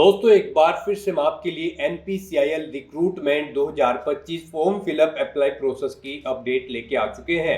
दोस्तों एक बार फिर से हम आपके लिए NPCIL recruitment 2025 form fill up apply process की अपडेट लेके आ चुके हैं।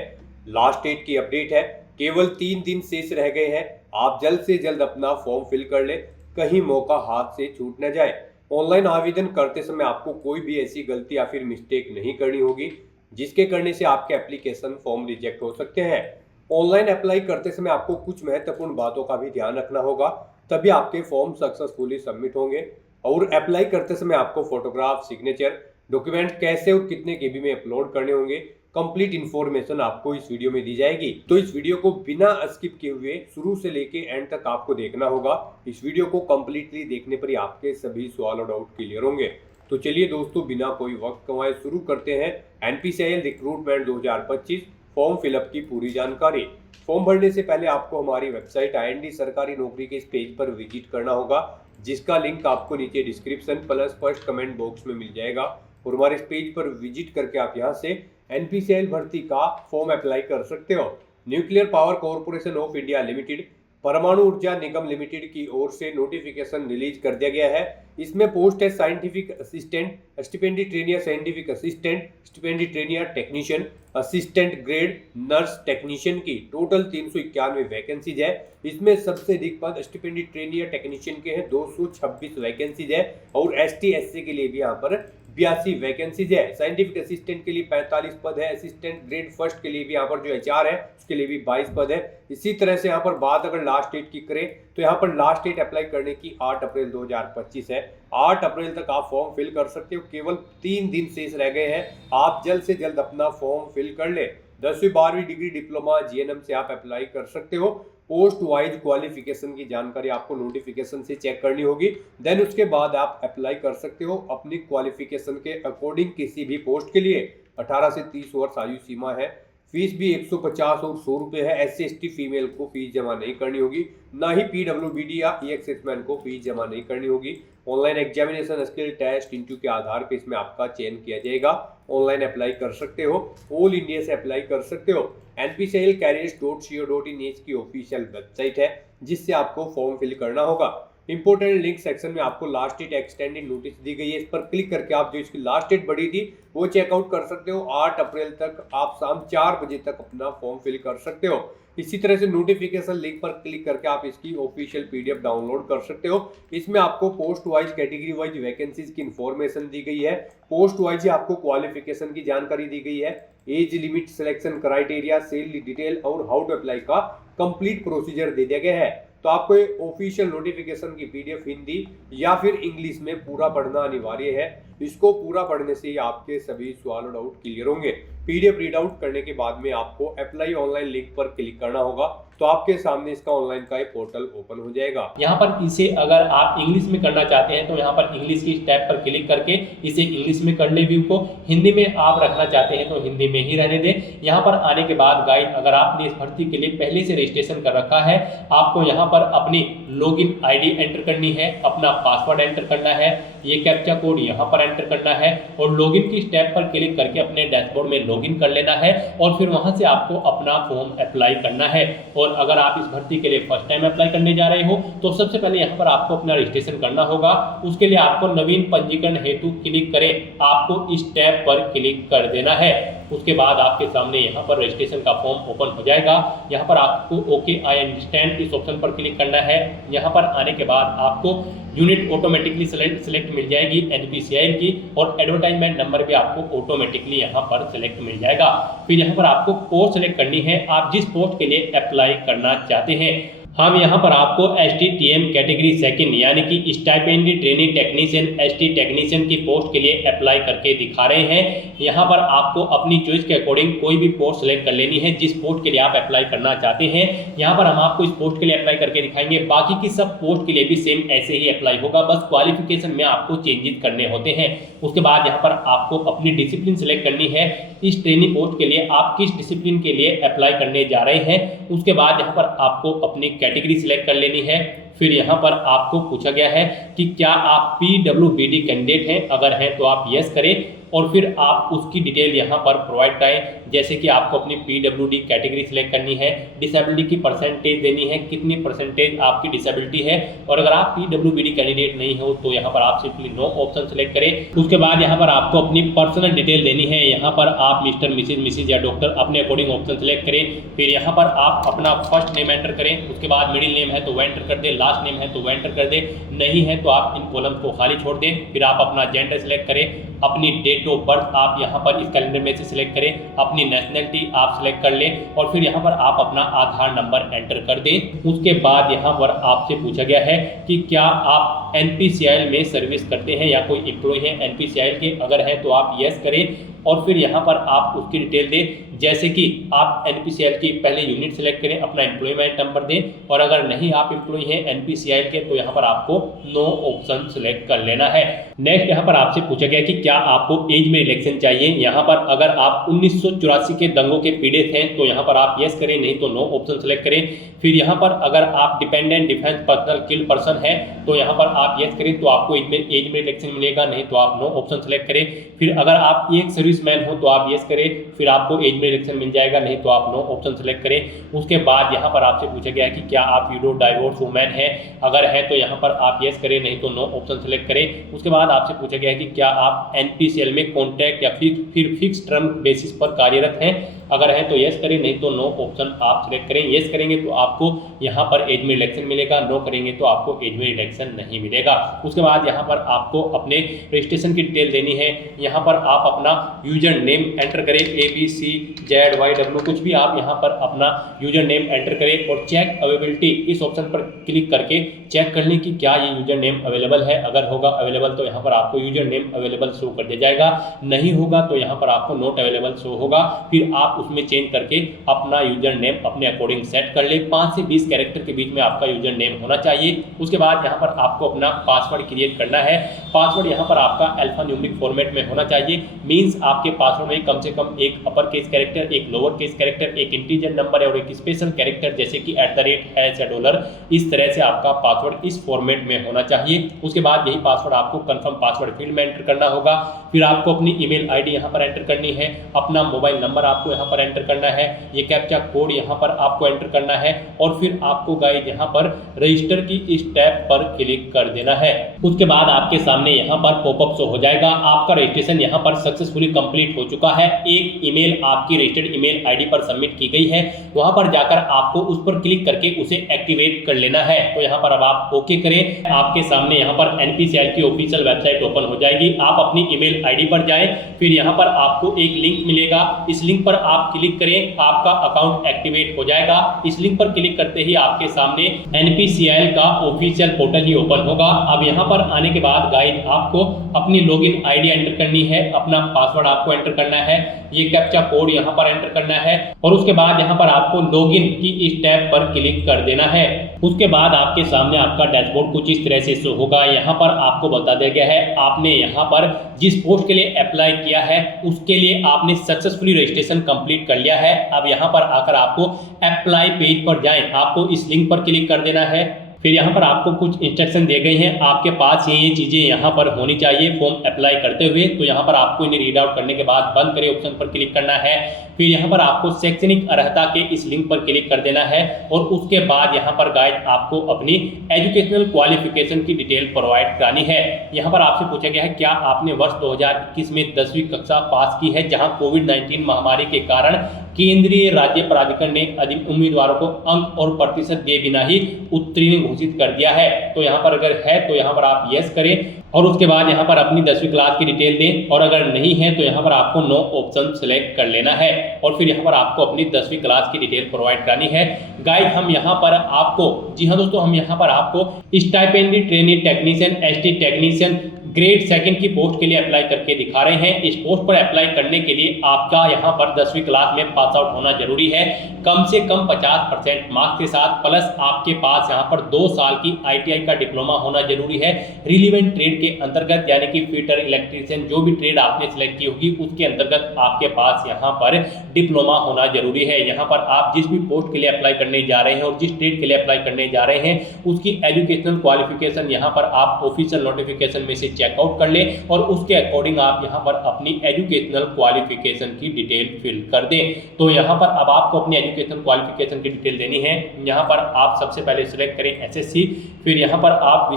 लास्ट डेट की अपडेट है, केवल 3 दिन शेष रह गए हैं। आप जल्द से जल्द अपना फॉर्म फिल कर ले, कहीं मौका हाथ से छूट न जाए। ऑनलाइन आवेदन करते समय आपको कोई भी ऐसी गलती या फिर मिस्टेक नहीं करनी होगी जिसके करने से आपके एप्लीकेशन फॉर्म रिजेक्ट हो सकते हैं। ऑनलाइन अप्लाई करते समय आपको कुछ महत्वपूर्ण बातों का भी ध्यान रखना होगा, तभी आपके फॉर्म सक्सेसफुली सबमिट होंगे। और अप्लाई करते समय आपको फोटोग्राफ, सिग्नेचर, डॉक्यूमेंट कैसे और कितने केबी में अपलोड करने होंगे, कंप्लीट इन्फॉर्मेशन आपको इस वीडियो में दी जाएगी। तो इस वीडियो को बिना स्किप किए हुए शुरू से लेके एंड तक आपको देखना होगा। इस वीडियो को कंप्लीटली देखने पर ही आपके सभी सवाल और डाउट क्लियर होंगे। तो चलिए दोस्तों, बिना कोई वक्त गंवाए शुरू करते हैं NPCIL रिक्रूटमेंट 2025 फॉर्म फिलअप की पूरी जानकारी। फॉर्म भरने से पहले आपको हमारी वेबसाइट IND सरकारी नौकरी के इस पेज पर विजिट करना होगा, जिसका लिंक आपको नीचे description plus first comment box में मिल जाएगा। और हमारे इस पेज पर विजिट करके आप यहां से NPCIL भर्ती का फॉर्म अप्लाई कर सकते हो। Nuclear power corporation of India limited, परमाणु ऊर्जा निगम लिमिटेड की ओर से नोटिफिकेशन रिलीज कर दिया गया है। इसमेमें पोस्ट है scientific assistant, stipendiary trainee scientific assistant, stipendiary trainee technician, assistant grade nurse technician की टोटल 391 वैकेंसीज है। इसमें सबसे अधिक पद स्टिपेंडी ट्रेनियर टेक्नीशियन के हैं, 226 वैकेंसीज है। और ST SC के लिए भी यहाँ पर 82 वैकेंसीज है। साइंटिफिक असिस्टेंट के लिए 45 पद है। असिस्टेंट ग्रेड फर्स्ट के लिए भी यहाँ पर जो HR है उसके लिए भी 22 पद है। इसी तरह से यहाँ पर बात अगर लास्ट डेट की करें तो यहाँ पर लास्ट डेट अप्लाई करने की 8 अप्रैल 2025 है। 8 अप्रैल तक आप फॉर्म फिल कर सकते हो। केवल 3 दिन शेष रह गए हैं। आप जल्द से जल्द अपना फॉर्म फिल कर ले। 10वीं 12वीं डिग्री, डिप्लोमा, GNM से आप अप्लाई कर सकते हो। पोस्ट वाइज क्वालिफिकेशन की जानकारी आपको नोटिफिकेशन से चेक करनी होगी, देन उसके बाद आप अप्लाई कर सकते हो अपनी क्वालिफिकेशन के अकॉर्डिंग किसी भी पोस्ट के लिए। 18 से 30 वर्ष आयु सीमा है। फीस भी 150 और 100 रुपये है। SC ST फीमेल को फीस जमा नहीं करनी होगी, ना ही PWBD या EXS मैन को फीस जमा नहीं करनी होगी। Online examination, skill test, interview के आधार पर इसमें आपका चयन किया जाएगा। ऑनलाइन अप्लाई कर सकते हो, ऑल इंडिया से अप्लाई कर सकते हो। NPCIL-careers.co.in की ऑफिशियल वेबसाइट है, जिससे आपको फॉर्म फिल करना होगा। इंपोर्टेंट लिंक सेक्शन में आपको लास्ट डेट एक्सटेंडेड नोटिस दी गई है। इस पर क्लिक करके आप जो इसकी लास्ट डेट बढ़ी थी वो चेकआउट कर सकते हो। 8 अप्रैल तक आप शाम 4 बजे तक अपना फॉर्म फिल कर सकते हो। इसी तरह से नोटिफिकेशन लिंक पर क्लिक करके आप इसकी ऑफिशियल PDF डाउनलोड कर सकते हो। इसमें आपको post wise, category wise vacancies की इंफॉर्मेशन दी गई है। पोस्ट वाइज आपको क्वालिफिकेशन की जानकारी दी गई है, age limit, selection criteria, salary detail और हाउ टू अप्लाई का कंप्लीट प्रोसीजर दे दिया गया है। तो आपको ऑफिशियल नोटिफिकेशन की PDF हिंदी या फिर इंग्लिश में पूरा पढ़ना अनिवार्य है। इसको पूरा पढ़ने से ही आपके सभी सवाल और डाउट क्लियर होंगे। PDF रीड आउट करने के बाद में आपको अप्लाई ऑनलाइन लिंक पर क्लिक करना होगा, तो आपके सामने इसका ऑनलाइन का एक पोर्टल ओपन हो जाएगा। यहाँ पर इसे अगर आप इंग्लिश में करना चाहते हैं तो यहाँ पर इंग्लिश की टैब पर क्लिक करके इसे इंग्लिश में कर ले व्यू को। हिंदी में आप रखना चाहते हैं तो हिंदी में ही रहने दें। यहाँ पर आने के बाद गाइस, अगर आपने इस भर्ती के लिए पहले से रजिस्ट्रेशन कर रखा है, आपको यहाँ पर अपनी लॉगिन ID एंटर करनी है, अपना पासवर्ड एंटर करना है, ये कैप्चा कोड यहाँ पर एंटर करना है और लॉगिन की टैब पर क्लिक करके अपने डैशबोर्ड में लॉगिन कर लेना है। और फिर वहां से आपको अपना फॉर्म अप्लाई करना है। और अगर आप इस भर्ती के लिए फर्स्ट टाइम अप्लाई करने जा रहे हो तो सबसे पहले यहाँ पर आपको अपना रजिस्ट्रेशन करना होगा। उसके लिए आपको नवीन पंजीकरण हेतु क्लिक करें, आपको इस टैब पर क्लिक कर देना है। उसके बाद आपके सामने यहाँ पर रजिस्ट्रेशन का फॉर्म ओपन हो जाएगा। यहाँ पर आपको ओके आई अंडरस्टैंड इस ऑप्शन पर क्लिक करना है। यहाँ पर आने के बाद आपको यूनिट ऑटोमेटिकली सिलेक्ट मिल जाएगी NPCIL की, और एडवर्टाइजमेंट नंबर भी आपको ऑटोमेटिकली यहाँ पर सिलेक्ट मिल जाएगा। फिर यहाँ पर आपको पोस्ट सिलेक्ट करनी है, आप जिस पोस्ट के लिए अप्लाई करना चाहते हैं। हम यहाँ पर आपको STTM कैटेगरी सेकंड यानी कि स्टाइपेंडी ट्रेनी टेक्नीशियन ST टेक्नीशियन की पोस्ट के लिए अप्लाई करके दिखा रहे हैं। यहाँ पर आपको अपनी चॉइस के अकॉर्डिंग कोई भी पोस्ट सेलेक्ट कर लेनी है जिस पोस्ट के लिए आप अप्लाई करना चाहते हैं। यहाँ पर हम आपको इस पोस्ट के लिए अप्लाई करके दिखाएंगे। बाकी की सब पोस्ट के लिए भी सेम ऐसे ही अप्लाई होगा, बस क्वालिफिकेशन में आपको चेंजेस करने होते हैं। उसके बाद यहाँ पर आपको अपनी डिसिप्लिन सेलेक्ट करनी है। इस ट्रेनिंग पोस्ट के लिए आप किस डिसिप्लिन के लिए अप्लाई करने जा रहे हैं। उसके बाद यहाँ पर आपको अपनी कैटेगरी सिलेक्ट कर लेनी है। फिर यहाँ पर आपको पूछा गया है कि क्या आप PWBD कैंडिडेट हैं, अगर हैं तो आप यस करें और फिर आप उसकी डिटेल यहाँ पर प्रोवाइड करें। जैसे कि आपको अपनी PWD कैटेगरी सिलेक्ट करनी है, डिसेबिलिटी की परसेंटेज देनी है, कितनी परसेंटेज आपकी डिसेबिलिटी है। और अगर आप PWD कैंडिडेट नहीं हो तो यहाँ पर आप सिंपली नो ऑप्शन सेलेक्ट करें। उसके बाद यहाँ पर आपको अपनी पर्सनल डिटेल देनी है। यहाँ पर आप मिस्टर, मिसिज या डॉक्टर अपने अकॉर्डिंग ऑप्शन सेलेक्ट करें। फिर यहाँ पर आप अपना फर्स्ट नेम एंटर करें, उसके बाद मिडिल नेम है तो वो एंटर कर दे, लास्ट नेम है तो वो एंटर कर दे, नहीं है तो आप इन कॉलम को खाली छोड़ दें। फिर आप अपना जेंडर सेलेक्ट करें, अपनी डेट ऑफ बर्थ आप यहाँ पर इस कैलेंडर में से सिलेक्ट करें, अपनी नेशनलिटी आप सिलेक्ट कर लें और फिर यहाँ पर आप अपना आधार नंबर एंटर कर दें। उसके बाद यहाँ पर आपसे पूछा गया है कि क्या आप NPCIL में सर्विस करते हैं या कोई एम्प्लॉय है NPCIL के, अगर है तो आप यस करें और फिर यहाँ पर आप उसकी डिटेल दें। जैसे कि आप NPCIL की पहले यूनिट सेलेक्ट करें, अपना एम्प्लॉयमेंट नंबर दें और अगर नहीं आप एम्प्लॉय हैं NPCIL के तो यहाँ पर आपको नो ऑप्शन सेलेक्ट कर लेना है। नेक्स्ट यहाँ पर आपसे पूछा गया कि क्या आपको एज में रिलैक्सेशन चाहिए। यहाँ पर अगर आप 1984 के दंगों के पीड़ित हैं तो यहाँ पर आप यस करें, नहीं तो नो ऑप्शन सेलेक्ट करें। फिर यहाँ पर अगर आप dependent defence personnel killed person है तो यहाँ पर आप यस करें तो आपको एज में रिलैक्सेशन मिलेगा, नहीं तो आप नो ऑप्शन सेलेक्ट करें। फिर अगर आप एक सर्विसमैन हो तो आप यस करें, फिर आपको एज में रिलैक्सेशन मिल जाएगा, नहीं तो आप नो ऑप्शन सेलेक्ट करें। उसके बाद यहाँ पर आपसे पूछा गया है कि क्या आप विडो डाइवोर्स वुमेन हैं, अगर है तो यहाँ पर आप यस करें, नहीं तो नो ऑप्शन सेलेक्ट करें। उसके बाद आपसे पूछा गया है कि क्या आप NPCIL में कॉन्ट्रैक्ट या फिर फिक्स टर्म बेसिस पर कार्यरत हैं, अगर है तो यस करें, नहीं तो नो ऑप्शन आप सिलेक्ट करें। यस करेंगे तो आपको यहाँ पर एज में रिलैक्सेशन मिलेगा, नो करेंगे तो आपको एज में रिलैक्सेशन नहीं मिलेगा। उसके बाद यहाँ पर आपको अपने रजिस्ट्रेशन की डिटेल देनी है। यहाँ पर आप अपना यूजर नेम एंटर करें, ABCZYW कुछ भी आप यहाँ पर अपना यूजर नेम एंटर करें और चेक अवेलेबिलिटी इस ऑप्शन पर क्लिक करके चेक कर लें कि क्या ये यूजर नेम अवेलेबल है। अगर होगा अवेलेबल तो यहाँ पर आपको यूजर नेम अवेलेबल शो कर दिया जाएगा, नहीं होगा तो यहाँ पर आपको नॉट अवेलेबल शो होगा। फिर आप उसमें चेंज करके अपना यूजर नेम अपने अकॉर्डिंग सेट कर ले। 5 से 20 कैरेक्टर के बीच में आपका यूजर नेम होना चाहिए। उसके बाद यहाँ पर आपको अपना पासवर्ड क्रिएट करना है। पासवर्ड यहाँ पर आपका अल्फा न्यूमेरिक फॉर्मेट में होना चाहिए, मींस आपके पासवर्ड में कम से कम एक अपर केस कैरेक्टर, एक लोअर केस कैरेक्टर, एक इंटीजर नंबर और एक स्पेशल कैरेक्टर जैसे कि @ या $, इस तरह से आपका पासवर्ड इस फॉर्मेट में होना चाहिए। उसके बाद यही पासवर्ड आपको कंफर्म पासवर्ड फील्ड में एंटर करना होगा। फिर आपको अपनी ईमेल आईडी यहाँ पर एंटर करनी है, अपना मोबाइल नंबर आपको यहाँ पर एंटर करना है, ये कैप्चा कोड यहाँ पर आपको एंटर करना है और फिर आपको गाइस यहाँ पर रजिस्टर की इस टैब पर क्लिक कर देना है। उसके बाद आपके सामने यहाँ पर पॉपअप शो हो जाएगा, आपका रजिस्ट्रेशन यहाँ पर सक्सेसफुली कंप्लीट हो चुका है। एक ईमेल आपकी रजिस्टर्ड ईमेल आईडी पर सबमिट की गई है, वहां पर जाकर आपको उस पर क्लिक करके उसे एक्टिवेट कर लेना है। तो यहाँ पर अब आप ओके करें, आपके सामने यहाँ पर NPCIL की ऑफिशियल वेबसाइट ओपन हो जाएगी। आप अपनी ईमेल आईडी पर जाएं, फिर यहाँ पर आपको एक लिंक मिलेगा, इस लिंक पर आप क्लिक करें, आपका अकाउंट एक्टिवेट हो जाएगा। इस लिंक पर क्लिक करते ही आपके सामने NPCIL का ऑफिशियल पोर्टल ही ओपन होगा। अब यहाँ पर आने के बाद गाइड आपको अपनी लॉगिन आईडी एंटर करनी है, अपना पासवर्ड आपको एंटर करना है, ये कैप्चा कोड यहाँ पर एंटर करना है और उसके बाद यहाँ पर आपको लॉगिन की इस टैब पर क्लिक कर देना है। उसके बाद आपके सामने आपका डैशबोर्ड कुछ इस तरह से शो होगा। यहाँ पर आपको बता दिया गया है आपने यहाँ पर जिस पोस्ट के लिए अप्लाई किया है उसके लिए आपने सक्सेसफुली रजिस्ट्रेशन कंप्लीट कर लिया है। अब यहाँ पर आकर आपको अप्लाई पेज पर जाएं, आपको इस लिंक पर क्लिक कर देना है। फिर यहाँ पर आपको कुछ इंस्ट्रक्शन दिए गए हैं, आपके पास ये चीज़ें यहाँ पर होनी चाहिए फॉर्म अप्लाई करते हुए। तो यहाँ पर आपको इन्हें रीड आउट करने के बाद बंद करें ऑप्शन पर क्लिक करना है। फिर यहाँ पर आपको शैक्षणिक अर्हता के इस लिंक पर क्लिक कर देना है और उसके बाद यहाँ पर गाइड आपको अपनी एजुकेशनल क्वालिफिकेशन की डिटेल प्रोवाइड करानी है। यहाँ पर आपसे पूछा गया है क्या आपने वर्ष 2021 में 10वीं कक्षा पास की है, जहाँ कोविड-19 महामारी के कारण केंद्रीय राज्य प्राधिकरण ने उम्मीदवारों को अंक और प्रतिशत दिए बिना ही उत्तीर्ण घोषित कर दिया है। तो यहाँ पर अगर है तो यहाँ पर आप यस करें और उसके बाद यहाँ पर अपनी 10वीं क्लास की डिटेल दें और अगर नहीं है तो यहाँ पर आपको नो ऑप्शन सेलेक्ट कर लेना है और फिर यहाँ पर आपको अपनी 10वीं क्लास की डिटेल प्रोवाइड करानी है। गाइड हम यहाँ पर आपको, जी हाँ दोस्तों, हम यहाँ पर आपको stipendiary trainee technician ST technician grade 2 की पोस्ट के लिए अप्लाई करके दिखा रहे हैं। इस पोस्ट पर अप्लाई करने के लिए आपका यहाँ पर 10वीं क्लास में पास आउट होना जरूरी है, कम से कम 50% मार्क्स के साथ, प्लस आपके पास यहाँ पर 2 साल की ITI का डिप्लोमा होना जरूरी है रिलीवेंट ट्रेड के अंतर्गत, यानी कि फिटर, इलेक्ट्रीशियन, जो भी ट्रेड आपने सिलेक्ट की होगी उसके अंतर्गत आपके पास यहाँ पर डिप्लोमा होना जरूरी है। यहाँ पर आप जिस भी पोस्ट के लिए अप्लाई करने जा रहे हैं और जिस ट्रेड के लिए अप्लाई करने जा रहे हैं उसकी एजुकेशनल क्वालिफिकेशन यहाँ पर आप ऑफिशियल नोटिफिकेशन में से चेकआउट कर लें और उसके अकॉर्डिंग आप यहाँ पर अपनी एजुकेशनल क्वालिफिकेशन की डिटेल फिल कर दें। तो यहाँ पर अब आपको अपनी एजुकेशनल क्वालिफिकेशन की डिटेल देनी है। यहाँ पर आप सबसे पहले सिलेक्ट करें एसएससी, फिर यहाँ पर आप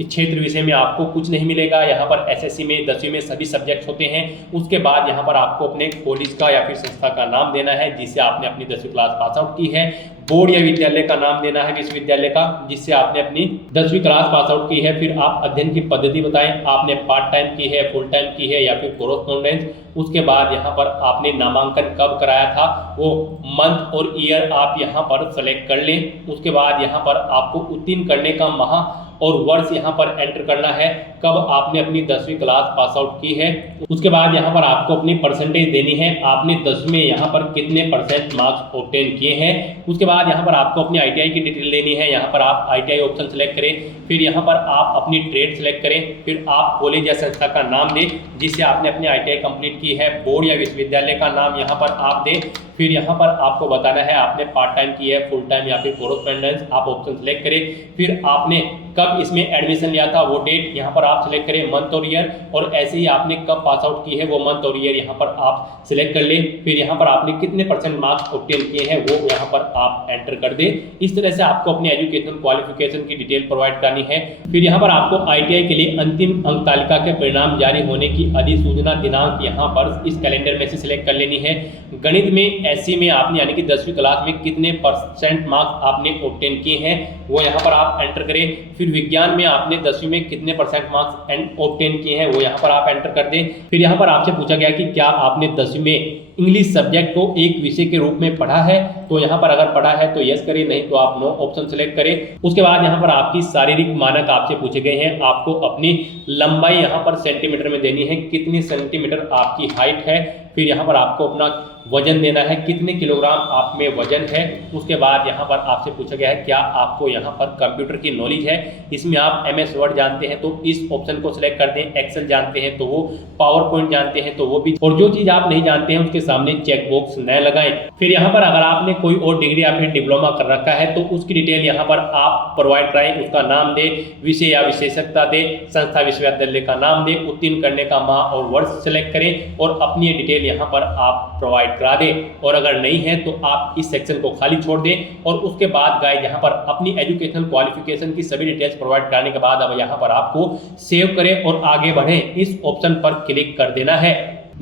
क्षेत्र विषय में आपको कुछ नहीं मिलेगा। यहाँ पर एसएससी में 10वीं में सभी सब्जेक्ट्स होते हैं। उसके बाद यहाँ पर आपको अपने कॉलेज का या फिर संस्था का नाम देना है जिससे आपने अपनी 10वीं क्लास पास आउट की है, बोर्ड या विद्यालय का नाम देना है विश्वविद्यालय का जिससे आपने अपनी 10वीं क्लास पास आउट की है। फिर आप अध्ययन की पद्धति बताएं, आपने पार्ट टाइम की है, फुल टाइम की है या फिर कोरोस्पोंडेंस। उसके बाद यहाँ पर आपने नामांकन कब कराया था वो मंथ और ईयर आप यहाँ पर सेलेक्ट कर लें। उसके बाद यहाँ पर आपको उत्तीर्ण करने का माह और वर्ष यहाँ पर एंटर करना है कब आपने अपनी 10वीं क्लास पास आउट की है। उसके बाद यहाँ पर आपको अपनी परसेंटेज देनी है, आपने 10वीं में यहाँ पर कितने % मार्क्स ऑब्टेन किए हैं। उसके बाद यहाँ पर आपको अपनी आईटीआई की डिटेल देनी है। यहाँ पर आप आईटीआई ऑप्शन सेलेक्ट करें, फिर यहाँ पर आप अपनी ट्रेड सेलेक्ट करें, फिर आप कॉलेज या संस्था का नाम दें जिससे आपने अपनी आईटीआई कंप्लीट की है, बोर्ड या विश्वविद्यालय का नाम यहाँ पर आप दें। फिर यहाँ पर आपको बताना है आपने पार्ट टाइम की है, फुल टाइम या फिर कोरोस्पोंडेंस, आप ऑप्शन सेलेक्ट करें। फिर आपने कब इसमें एडमिशन लिया था वो डेट यहाँ पर आप सिलेक्ट करें, मंथ और ईयर, और ऐसे ही आपने कब पास आउट की है वो मंथ और ईयर यहाँ पर आप सिलेक्ट कर लें। फिर यहाँ पर आपने कितने % मार्क्स ऑब्टेन किए हैं वो यहाँ पर आप एंटर कर दें। इस तरह से आपको अपनी एजुकेशनल क्वालिफिकेशन की डिटेल प्रोवाइड करनी है। फिर यहाँ पर आपको आईटीआई के लिए अंतिम अंक तालिका के परिणाम जारी होने की अधिसूचना दिनांक यहाँ पर इस कैलेंडर में से सिलेक्ट कर लेनी है। गणित में एससी में आपने यानी कि 10वीं क्लास में कितने % मार्क्स आपने ऑब्टेन किए हैं वो यहाँ पर आप एंटर करें। फिर विज्ञान में आपने 10वीं में कितने % मार्क्स ऑब्टेन किए हैं वो यहाँ पर आप एंटर कर दें। फिर यहाँ पर आपसे पूछा गया कि क्या आपने 10वीं में इंग्लिश सब्जेक्ट को एक विषय के रूप में पढ़ा है, तो यहाँ पर अगर पढ़ा है तो यस करें, नहीं तो आप नो ऑप्शन सेलेक्ट करें। उसके बाद यहाँ पर आपकी शारीरिक मानक आपसे पूछे गए हैं। आपको अपनी लंबाई यहाँ पर सेंटीमीटर में देनी है, कितनी सेंटीमीटर आपकी हाइट है। फिर यहाँ पर आपको अपना वजन देना है, कितने किलोग्राम आप में वजन है। उसके बाद यहाँ पर आपसे पूछा गया है क्या आपको यहाँ पर कंप्यूटर की नॉलेज है। इसमें आप MS वर्ड जानते हैं तो इस ऑप्शन को सिलेक्ट कर दें, एक्सेल जानते हैं तो वो, पावर पॉइंट जानते हैं तो वो भी, और जो चीज़ आप नहीं जानते हैं उसके सामने चेक बॉक्स न लगाएं। फिर यहाँ पर अगर आपने कोई और डिग्री या फिर डिप्लोमा कर रखा है तो उसकी डिटेल यहाँ पर आप प्रोवाइड कराएं, उसका नाम दे, विषय या विशेषज्ञता दे, संस्था विश्वविद्यालय का नाम दे, उत्तीर्ण करने का माह और वर्ष सेलेक्ट करें और अपनी डिटेल यहाँ पर आप प्रोवाइड करा दें। और अगर नहीं है तो आप इस सेक्शन को खाली छोड़ दें। और उसके बाद गाइस यहाँ पर अपनी एजुकेशनल क्वालिफिकेशन की सभी डिटेल्स प्रोवाइड कराने के बाद अब यहाँ पर आपको सेव करें और आगे बढ़ें इस ऑप्शन पर क्लिक कर देना है।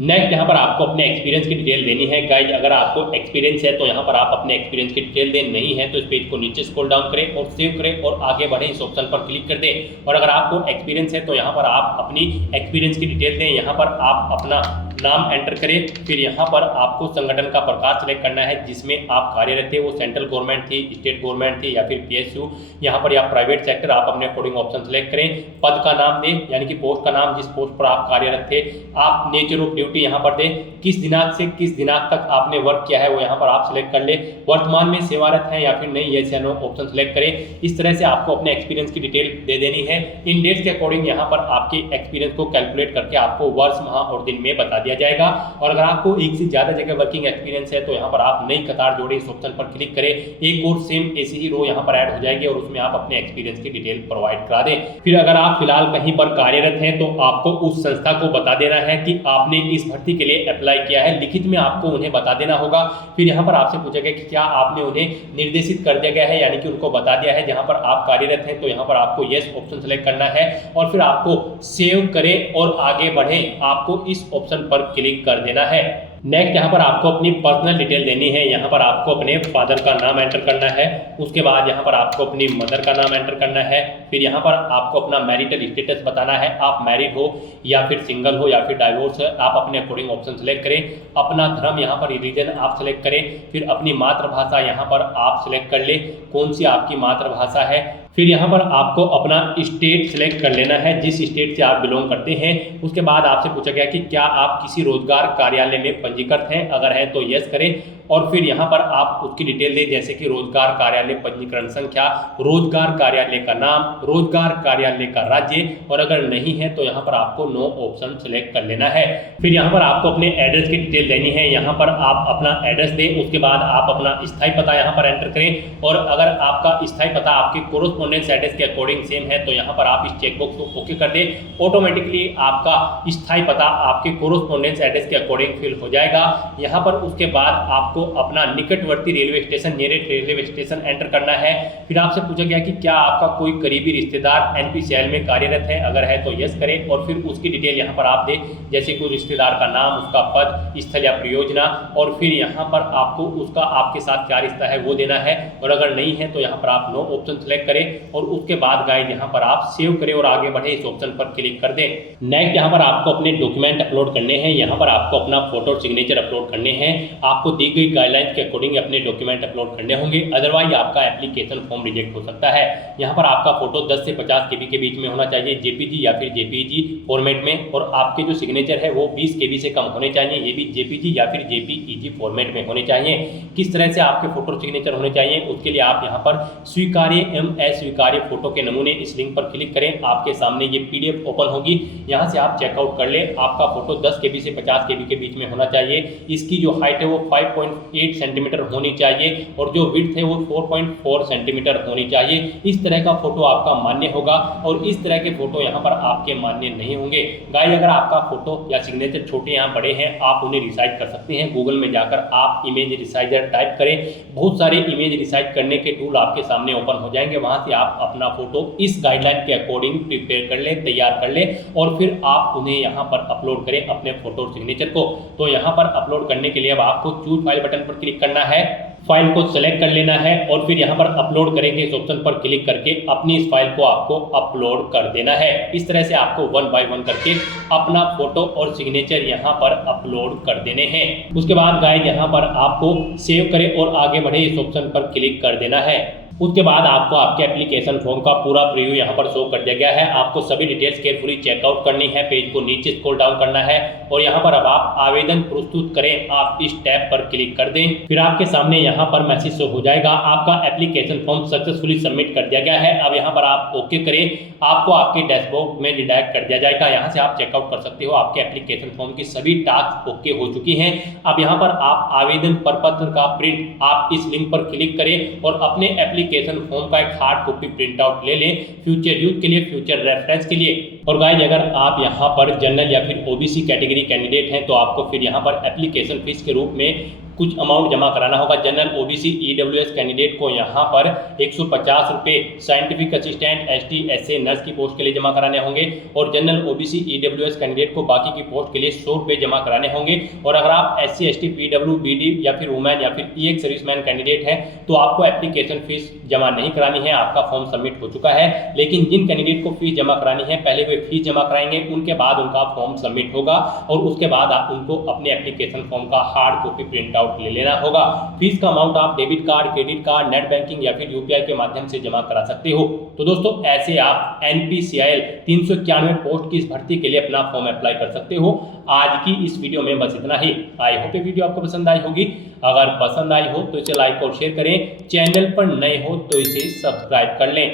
नेक्स्ट यहाँ पर आपको अपने एक्सपीरियंस की डिटेल देनी है। गाइज अगर आपको एक्सपीरियंस है तो यहाँ पर आप अपने एक्सपीरियंस की डिटेल दें, नहीं है तो इस पेज को नीचे स्क्रॉल डाउन करें और सेव करें और आगे बढ़ें इस ऑप्शन पर क्लिक कर दें। और अगर आपको एक्सपीरियंस है तो यहाँ पर आप अपनी एक्सपीरियंस की डिटेल दें। यहाँ पर आप अपना नाम एंटर करें। फिर यहाँ पर आपको संगठन का प्रकार सेलेक्ट करना है जिसमें आप कार्यरत थे, वो सेंट्रल गवर्नमेंट थी, स्टेट गवर्नमेंट थी या फिर PSU, यहाँ पर या प्राइवेट सेक्टर, आप अपने अकॉर्डिंग ऑप्शन सेलेक्ट करें। पद का नाम दें यानी कि पोस्ट का नाम, जिस पोस्ट पर आप कार्यरत थे। आप नेचर ऑफ ड्यूटी यहाँ पर दें, किस दिनांक से किस दिनांक तक आपने वर्क किया है वो यहाँ पर आप सिलेक्ट कर ले। वर्तमान में सेवारत हैं या फिर नहीं, यस या नो ऑप्शन सेलेक्ट करें। इस तरह से आपको अपने एक्सपीरियंस की डिटेल दे देनी है। इन डेट्स के अकॉर्डिंग यहाँ पर आपके एक्सपीरियंस को कैलकुलेट करके आपको वर्ष, माह और दिन में बता दिया जाएगा। और अगर आपको एक से ज्यादा जगह वर्किंग एक्सपीरियंस है तो यहाँ पर आप नई कतार जोड़े इस ऑप्शन पर क्लिक करें। एक और सेम ऐसी ही रो यहाँ पर ऐड हो जाएगी और उसमें आप अपने एक्सपीरियंस की डिटेल प्रोवाइड करा दें। फिर अगर आप फिलहाल कहीं पर कार्यरत हैं तो आपको उस संस्था को बता देना है कि आपने इस भर्ती के लिए अप्लाई किया है। लिखित में आपको उन्हें बता देना होगा। फिर यहाँ पर आपसे पूछा गया कि क्या आपने उन्हें निर्देशित कर दिया गया है, यानी कि उनको बता दिया है। जहाँ पर आप कार्यरत हैं तो यहाँ पर आपको यस ऑप्शन सेलेक्ट करना है और फिर आपको सेव करें और आगे बढ़ें, आपको इस ऑप्शन पर क्लिक कर देना है। नेक्स्ट यहाँ पर आपको अपनी पर्सनल डिटेल देनी है। यहाँ पर आपको अपने फादर का नाम एंटर करना है। उसके बाद यहाँ पर आपको अपनी मदर का नाम एंटर करना है। फिर यहाँ पर आपको अपना मैरिटल स्टेटस बताना है, आप मैरिड हो या फिर सिंगल हो या फिर डाइवोर्स है, आप अपने अकॉर्डिंग ऑप्शन सेलेक्ट करें। अपना धर्म यहाँ पर रिलीजन आप सेलेक्ट करें। फिर अपनी मातृभाषा यहाँ पर आप सिलेक्ट कर लें, कौन सी आपकी मातृभाषा है। फिर यहाँ पर आपको अपना स्टेट सिलेक्ट कर लेना है, जिस स्टेट से आप बिलोंग करते हैं। उसके बाद आपसे पूछा गया कि क्या आप किसी रोजगार कार्यालय में पंजीकृत हैं, अगर है तो यस करें। और फिर यहाँ पर आप उसकी डिटेल दें, जैसे कि रोजगार कार्यालय पंजीकरण संख्या, रोजगार कार्यालय का नाम, रोजगार कार्यालय का राज्य, और अगर नहीं है तो यहाँ पर आपको नो ऑप्शन सेलेक्ट कर लेना है। फिर यहाँ पर आपको अपने एड्रेस की डिटेल देनी है। यहाँ पर आप अपना एड्रेस दें, उसके बाद आप अपना स्थायी पता यहाँ पर एंटर करें, और अगर आपका स्थायी पता आपके कोरोस्पोंडेंस एड्रेस के अकॉर्डिंग सेम है तो यहाँ पर आप इस चेकबॉक्स को ओके कर दें। ऑटोमेटिकली आपका स्थायी पता आपके कोरोस्पोंडेंस एड्रेस के अकॉर्डिंग फिल हो जाएगा। यहाँ पर उसके बाद आपको अपना निकटवर्ती railway station, nearest railway station enter करना है। फिर आपसे पूछा गया कि क्या आपका कोई करीबी रिश्तेदार NPCIL में कार्यरत है, अगर है तो यस करें, और फिर उसकी डिटेल यहाँ पर आप दें, जैसे कोई रिश्तेदार का नाम, उसका पद, स्थल या परियोजना, और फिर यहाँ पर आपको उसका आपके साथ क्या रिश्ता है वो देना है, और अगर नहीं है तो यहाँ पर आप नो ऑप्शन सेलेक्ट करें, और उसके बाद गाइड यहाँ पर आप सेव करें और आगे बढ़े इस ऑप्शन पर क्लिक कर दें। नेक्स्ट यहाँ पर आपको अपने डॉक्यूमेंट अपलोड करने हैं। यहाँ पर आपको अपना फोटो और सिग्नेचर अपलोड करने हैं। आपको दी गई गाइडलाइंस के अकॉर्डिंग अपने डॉक्यूमेंट अपलोड करने होंगे, अदरवाइज आपका एप्लीकेशन फॉर्म रिजेक्ट हो सकता है। यहाँ पर आपका फोटो 10 से 50 KB के बीच में होना चाहिए, JPG या फिर JPEG फॉर्मेट में, और आपके जो सिग्नेचर है वो 20 KB से कम होने चाहिए, ये भी JPG या फिर JPEG फॉर्मेट में होने चाहिए। किस तरह से आपके फोटो सिग्नेचर होने चाहिए, उसके लिए आप यहाँ पर स्वीकार्य अस्वीकार्य फोटो के नमूने इस लिंक पर क्लिक करें। आपके सामने ये PDF ओपन होगी, यहाँ से आप चेकआउट कर ले। आपका फोटो 10 KB से 50 KB के बीच में होना चाहिए। इसकी जो हाइट है वो 5.8 सेंटीमीटर होनी चाहिए, और जो विड्थ है वो 4.4 सेंटीमीटर होनी चाहिए। इस तरह का फोटो आपका मान्य होगा, और इस तरह के फोटो यहाँ पर आपके मान्य नहीं होंगे। गाइस, अगर आपका फोटो या सिग्नेचर छोटे यहाँ बड़े हैं, आप उन्हें रिसाइज कर सकते हैं। गूगल में जाकर आप इमेज रिसाइजर टाइप करें, बहुत सारे इमेज रिसाइज करने के टूल आपके सामने ओपन हो जाएंगे। वहां से आप अपना फोटो इस गाइडलाइन के अकॉर्डिंग प्रिपेयर कर ले, तैयार कर ले, और फिर आप उन्हें यहाँ पर अपलोड करें अपने फोटो और सिग्नेचर को। तो यहाँ पर अपलोड करने के लिए अब आपको चूज फाइल बटन पर क्लिक करना है, फाइल को सेलेक्ट कर लेना है, और फिर यहाँ पर अपलोड करेंगे इस ऑप्शन पर क्लिक करके अपनी इस फाइल को आपको अपलोड कर देना है। इस तरह से आपको 1 बाय 1 करके अपना फोटो और सिग्नेचर यहाँ पर अपलोड कर देने हैं। उसके बाद गाइस यहाँ पर आपको सेव करें और आगे बढ़े इस ऑप्शन पर क्लिक कर देना है। उसके बाद आपको आपके एप्लीकेशन फॉर्म का पूरा प्रीव्यू यहाँ पर शो कर दिया गया है। आपको सभी डिटेल्स केयरफुली चेकआउट करनी है, पेज को नीचे स्क्रॉल डाउन करना है, और यहाँ पर अब आप आवेदन प्रस्तुत करें, आप इस टैब पर क्लिक कर दें। फिर आपके सामने यहाँ पर मैसेज शो हो जाएगा, आपका एप्लीकेशन फॉर्म सक्सेसफुली सबमिट कर दिया गया है। अब यहाँ पर आप ओके करें, आपको आपके डैशबोर्ड में रिडायरेक्ट कर दिया जाएगा। यहाँ से आप चेकआउट कर सकते हो, आपके एप्लीकेशन फॉर्म की सभी टास्क ओके हो चुकी हैं। अब यहाँ पर आप आवेदन प्रपत्र का प्रिंट आप इस लिंक पर क्लिक करें और अपने एप्लीकेशन फॉर्म का एक हार्ड कॉपी प्रिंट आउट ले लें, फ्यूचर यूज के लिए, फ्यूचर रेफरेंस के लिए। और गाइस, अगर आप यहाँ पर जनरल या फिर OBC कैटेगरी कैंडिडेट हैं तो आपको फिर यहाँ पर एप्लीकेशन फीस के रूप में कुछ अमाउंट जमा कराना होगा। जनरल OBC EWS कैंडिडेट को यहाँ पर 150 रुपये scientific assistant ST SA nurse की पोस्ट के लिए जमा कराने होंगे, और जनरल OBC EWS कैंडिडेट को बाकी की पोस्ट के लिए 100 रुपये जमा कराने होंगे। और अगर आप SC ST PWBD या फिर वुमेन या फिर EX सर्विसमैन कैंडिडेट हैं तो आपको एप्लीकेशन फीस जमा नहीं करानी है, आपका फॉर्म सबमिट हो चुका है। लेकिन जिन कैंडिडेट को फीस जमा करानी है पहले वे फीस जमा कराएंगे, उनके बाद उनका फॉर्म सबमिट होगा, और उसके बाद आप उनको अपने एप्लीकेशन फॉर्म का हार्ड कॉपी प्रिंट आउट ले लेना होगा। फीस का अमाउंट आप debit card, credit card, net banking या फिर UPI के माध्यम से जमा करा सकते हो। तो दोस्तों, ऐसे आप NPCIL 391 पोस्ट की इस भर्ती के लिए अपना फॉर्म अप्लाई कर सकते हो। आज की इस वीडियो में बस इतना ही। आई होप ये वीडियो आपको पसंद आई होगी। अगर पसंद आई हो तो इसे लाइक और शेयर करें, चैनल पर नए हो तो इसे सब्सक्राइब कर लें।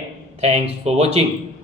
Thanks for watching.